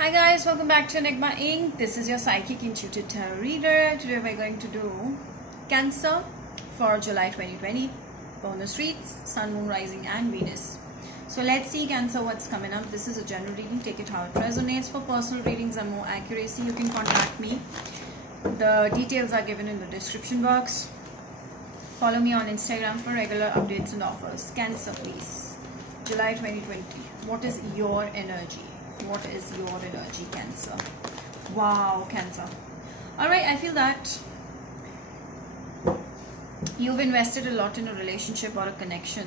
Hi guys, welcome back to Enigma Inc. This is your psychic intuitive tarot reader. Today we're going to do Cancer for July 2020, bonus reads, Sun, Moon, Rising and Venus. So let's see Cancer what's coming up. This is a general reading. Take it how it resonates. For personal readings and more accuracy, you can contact me. The details are given in the description box. Follow me on Instagram for regular updates and offers. Cancer, please. July 2020. What is your energy? What is your energy, Cancer? Wow, Cancer. Alright, I feel that you've invested a lot in a relationship or a connection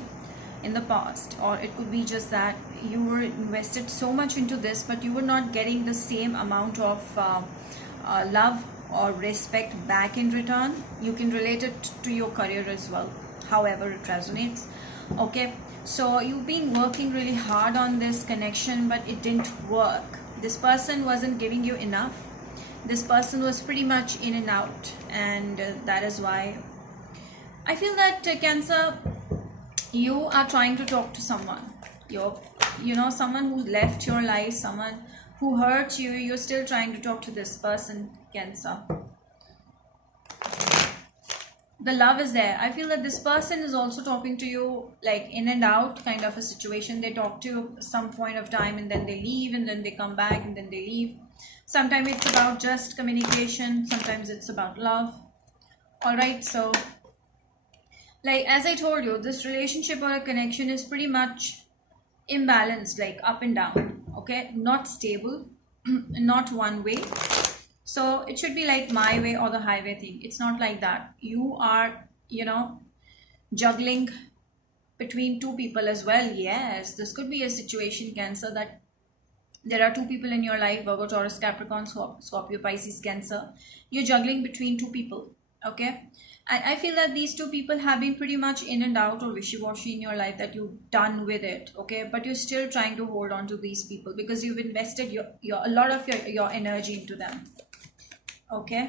in the past, or it could be just that you were invested so much into this but you were not getting the same amount of love or respect back in return. You can relate it to your career as well, however it resonates. Okay, so you've been working really hard on this connection but it didn't work. This person wasn't giving you enough. This person was pretty much in and out, and that is why I feel that Cancer, you are trying to talk to someone. Someone who left your life, someone who hurt you. You're still trying to talk to this person, Cancer. The love is there. I feel that this person is also talking to you like in and out kind of a situation. They talk to you some point of time and then they leave, and then they come back and then they leave. Sometimes it's about just communication, sometimes it's about love. All right, so like as I told you, this relationship or a connection is pretty much imbalanced, like up and down. Okay, not stable, not one way. So it should be like my way or the highway thing. It's not like that. You are, juggling between two people as well. Yes, this could be a situation, Cancer, that there are two people in your life: Virgo, Taurus, Capricorn, Scorpio, Pisces, Cancer. You're juggling between two people. Okay, and I feel that these two people have been pretty much in and out or wishy-washy in your life, that you've done with it. Okay, but you're still trying to hold on to these people because you've invested a lot of your energy into them. Okay,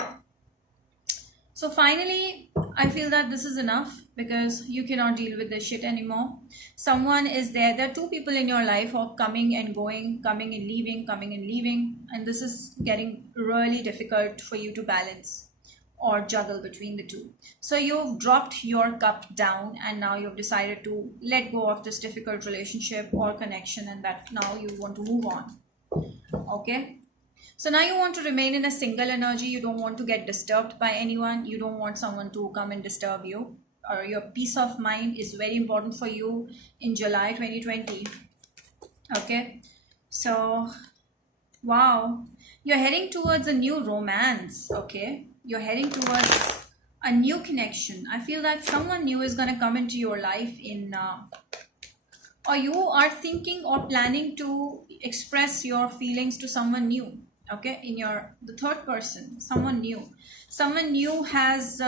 so finally I feel that this is enough because you cannot deal with this shit anymore. Someone is there are two people in your life who are coming and going, coming and leaving, coming and leaving, and this is getting really difficult for you to balance or juggle between the two. So you've dropped your cup down and now you've decided to let go of this difficult relationship or connection, and that now you want to move on. Okay, so now you want to remain in a single energy. You don't want to get disturbed by anyone. You don't want someone to come and disturb you. Or your peace of mind is very important for you in July 2020. Okay. So, wow. You're heading towards a new romance. Okay. You're heading towards a new connection. I feel that someone new is going to come into your life or you are thinking or planning to express your feelings to someone new. Okay, in the third person, someone new has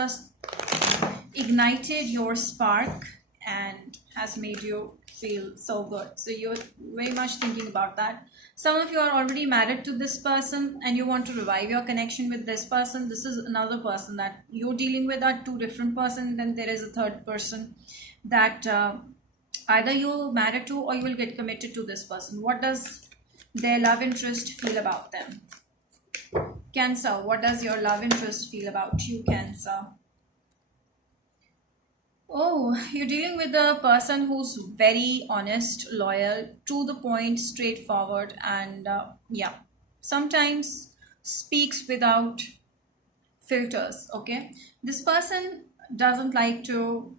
ignited your spark and has made you feel so good. So you're very much thinking about that. Some of you are already married to this person and you want to revive your connection with this person. This is another person that you're dealing with, are two different person. Then there is a third person that either you're married to or you will get committed to this person. What does their love interest feel about them? Cancer, what does your love interest feel about you, Cancer? Oh, you're dealing with a person who's very honest, loyal, to the point, straightforward, and sometimes speaks without filters. Okay, this person doesn't like to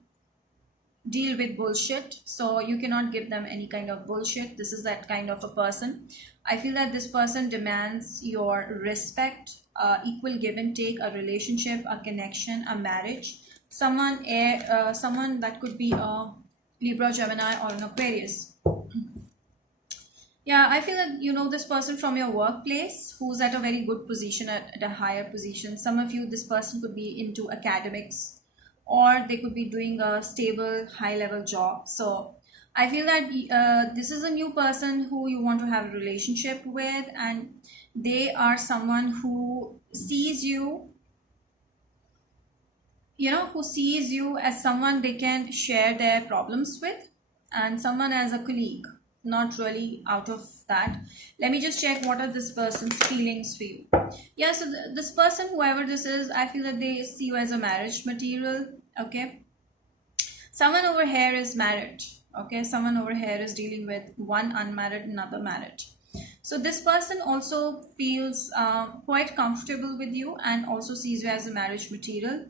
deal with bullshit, so you cannot give them any kind of bullshit. This is that kind of a person. I feel that this person demands your respect, equal give and take, a relationship, a connection, a marriage. Someone that could be a Libra, Gemini or an Aquarius. Yeah, I feel that you know this person from your workplace who's at a very good position, at a higher position. Some of you, this person could be into academics, or they could be doing a stable high level job. So I feel that this is a new person who you want to have a relationship with, and they are someone who sees you, who sees you as someone they can share their problems with, and someone as a colleague. not really out of that. Let me just check what are this person's feelings for you. Yeah, so this person, whoever this is, I feel that they see you as a marriage material. Okay, someone over here is married. Okay, someone over here is dealing with one unmarried, another married. So this person also feels quite comfortable with you and also sees you as a marriage material,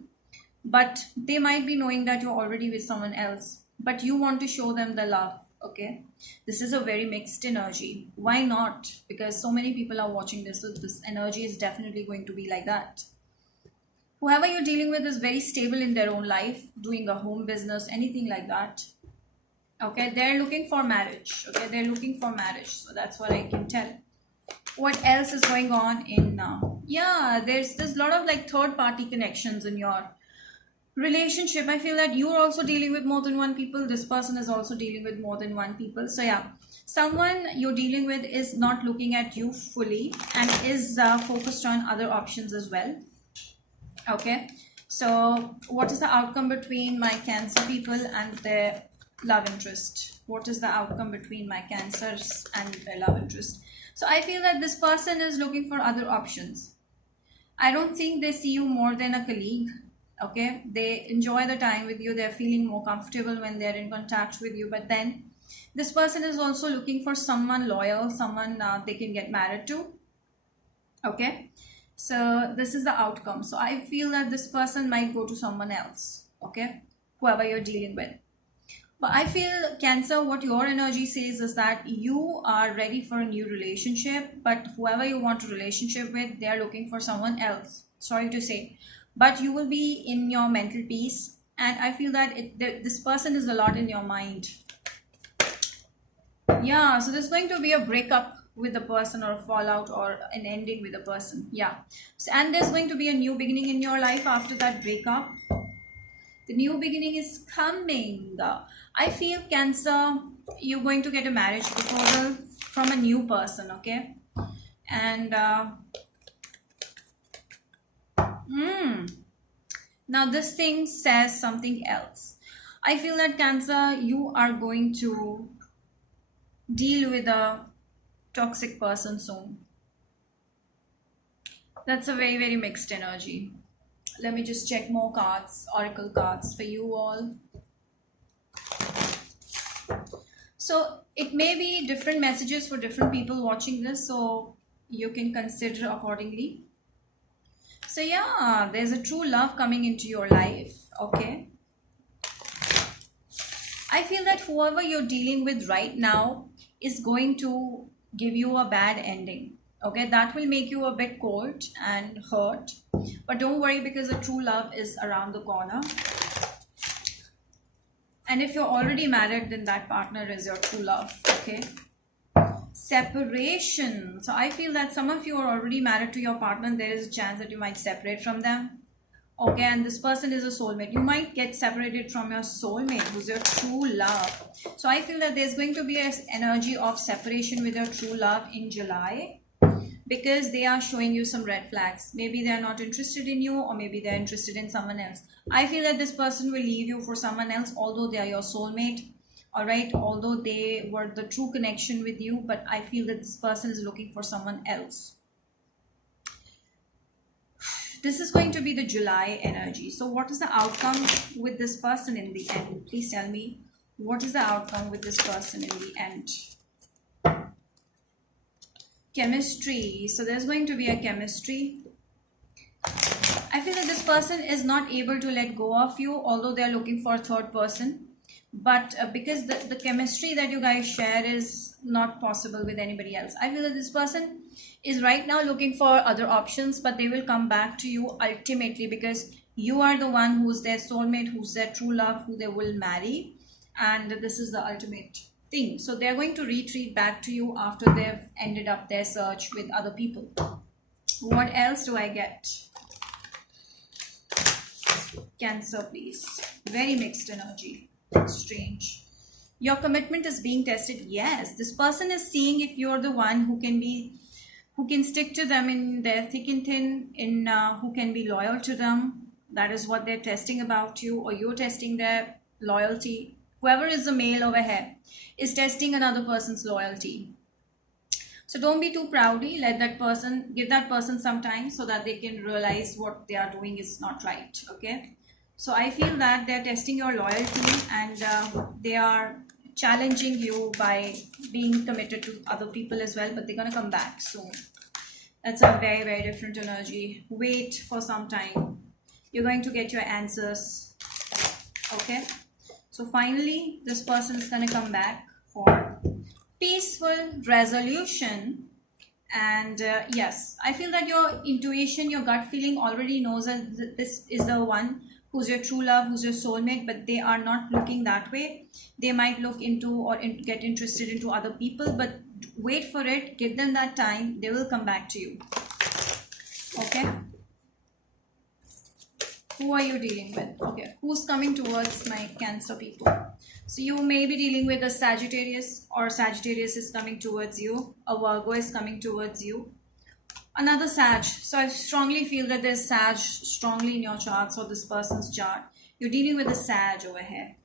but they might be knowing that you're already with someone else, but you want to show them the love. Okay, this is a very mixed energy. Why not? Because so many people are watching this, so this energy is definitely going to be like that. Whoever you're dealing with is very stable in their own life, doing a home business, anything like that. Okay, they're looking for marriage. Okay, they're looking for marriage, so that's what I can tell. What else is going on in now? Yeah, there's a lot of like third party connections in your relationship. I feel that you're also dealing with more than one people, this person is also dealing with more than one people. So yeah, someone you're dealing with is not looking at you fully and is focused on other options as well. Okay, so what is the outcome between my Cancer people and their love interest? What is the outcome between my Cancers and their love interest? So I feel that this person is looking for other options. I don't think they see you more than a colleague. Okay, they enjoy the time with you, they're feeling more comfortable when they're in contact with you, but then this person is also looking for someone loyal, someone they can get married to. Okay, so this is the outcome. So I feel that this person might go to someone else. Okay, whoever you're dealing with. But I feel, Cancer, what your energy says is that you are ready for a new relationship, but whoever you want a relationship with, they are looking for someone else. Sorry to say. But you will be in your mental peace. And I feel that this person is a lot in your mind. Yeah, so there's going to be a breakup with the person or a fallout or an ending with the person. Yeah. So, and there's going to be a new beginning in your life after that breakup. The new beginning is coming. I feel, Cancer, you're going to get a marriage proposal from a new person. Okay, and now this thing says something else. I feel that, Cancer, you are going to deal with a toxic person soon. That's a very, very mixed energy. Let me just check more cards, oracle cards for you all. So it may be different messages for different people watching this, so you can consider accordingly. So yeah, there's a true love coming into your life. Okay, I feel that whoever you're dealing with right now is going to give you a bad ending. Okay, that will make you a bit cold and hurt, but don't worry, because the true love is around the corner. And if you're already married, then that partner is your true love. Okay, separation. So I feel that some of you are already married to your partner, and there is a chance that you might separate from them. Okay, and this person is a soulmate. You might get separated from your soulmate, who's your true love. So I feel that there's going to be an energy of separation with your true love in July, because they are showing you some red flags. Maybe they are not interested in you, or maybe they're interested in someone else. I feel that this person will leave you for someone else, although they are your soulmate. All right, although they were the true connection with you, but I feel that this person is looking for someone else. This is going to be the July energy. So what is the outcome with this person in the end? Please tell me, what is the outcome with this person in the end? Chemistry. So there's going to be a chemistry. I feel that this person is not able to let go of you, although they're looking for a third person. But because the chemistry that you guys share is not possible with anybody else. I feel that this person is right now looking for other options, but they will come back to you ultimately, because you are the one who's their soulmate, who's their true love, who they will marry. And this is the ultimate thing. So they're going to retreat back to you after they've ended up their search with other people. What else do I get? Cancer, please. Very mixed energy. Strange. Your commitment is being tested. Yes, this person is seeing if you're the one who can stick to them in their thick and thin, in who can be loyal to them. That is what they're testing about you, or you're testing their loyalty. whoever is the male over here is testing another person's loyalty. So don't be too proudy. Let that person, give that person some time so that they can realize what they are doing is not right. Okay. So I feel that they're testing your loyalty, and they are challenging you by being committed to other people as well, but they're going to come back soon. That's a very, very different energy. Wait for some time. You're going to get your answers. Okay. So finally, this person is going to come back for peaceful resolution. And yes, I feel that your intuition, your gut feeling already knows that this is the one who's your true love, who's your soulmate, but they are not looking that way. They might look into or get interested into other people, but wait for it, give them that time, they will come back to you. Okay. Who are you dealing with? Okay, who's coming towards my Cancer people? So you may be dealing with a Sagittarius, or Sagittarius is coming towards you. A Virgo is coming towards you. Another Sag. So I strongly feel that there's Sag strongly in your charts or this person's chart. You're dealing with a Sag over here.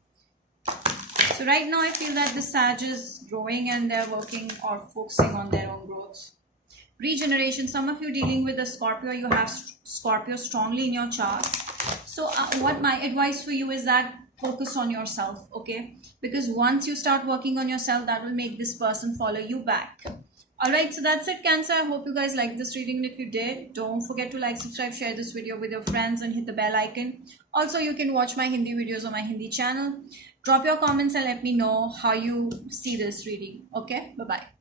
So right now I feel that the Sag is growing and they're working or focusing on their own growth. Regeneration. Some of you dealing with a Scorpio. You have Scorpio strongly in your charts. So what my advice for you is that focus on yourself, okay? Because once you start working on yourself, that will make this person follow you back. Alright, so that's it, Cancer. I hope you guys liked this reading, and if you did, don't forget to like, subscribe, share this video with your friends and hit the bell icon. Also, you can watch my Hindi videos on my Hindi channel. Drop your comments and let me know how you see this reading. Okay, bye-bye.